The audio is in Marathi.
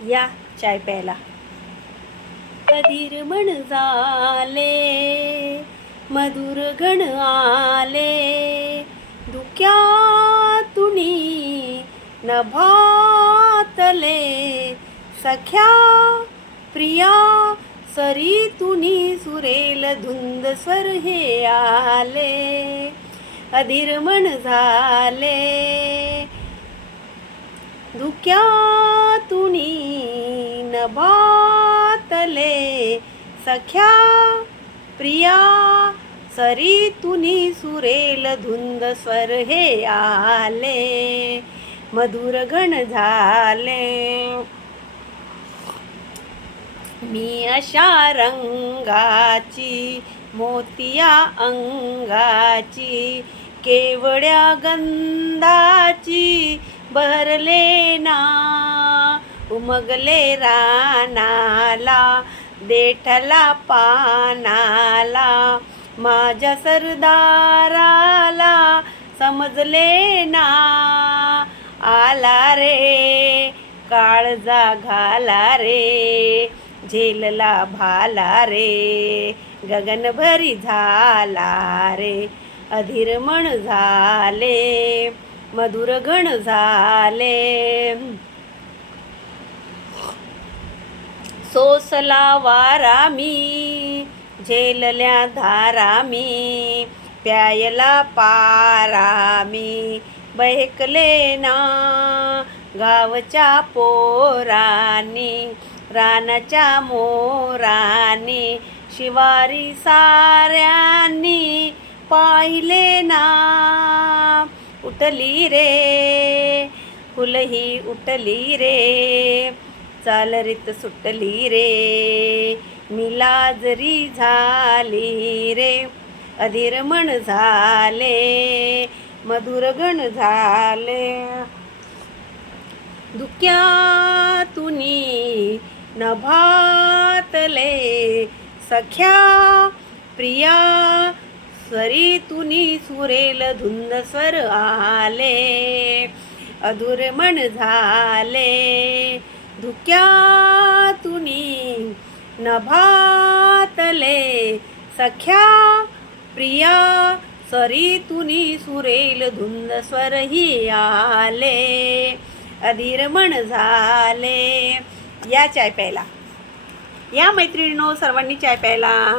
या चाय प्यायला. कधीर म्हण झाले मधुर गण आले. धुक्यातुनी नभातले सख्या प्रिया सरी तुनी सुरेल धुंद स्वर हे आले. अधीर म्हण झाले धुक्यातुनी भातले सख्या प्रिया सरी तुनी सुरेल धुंद स्वर हे आले मधुर गण झाले. मी अशा रंगाची मोतिया अंगाची केवड्या गंधाची भरले ना उमगले रानाला देठला पानाला माझ्या सरदाराला समजले ना. आला रे काळजा घाला रे झेलला भाला रे गगनभरी झाला रे. अधीर म्हण झाले मधुरगण झाले. सोसला वारा मी झेलल्या धारा मी प्यायला पारा मी बहकले ना गावच्या पोरानी रानाच्या मोरानी शिवारी साऱ्यांनी पाहिले ना. उठली रे फुलही उठली रे चालरीत सुटली रे. मिलाजरी झाली रे. अधिरमण झाले मधुरगण झाले. दुख्यातुनी नभातले सख्या प्रिया सरी तुनी सुरेल धुंद स्वर आले. अधुरमण झाले धुक्यातुनी नभातले सख्या प्रिया सरीतुनी सुरेल धुंद स्वर ही आले अधीरमण झाले. या चाय प्यायला. या मैत्रिणीनो सर्वांनी चाय प्यायला.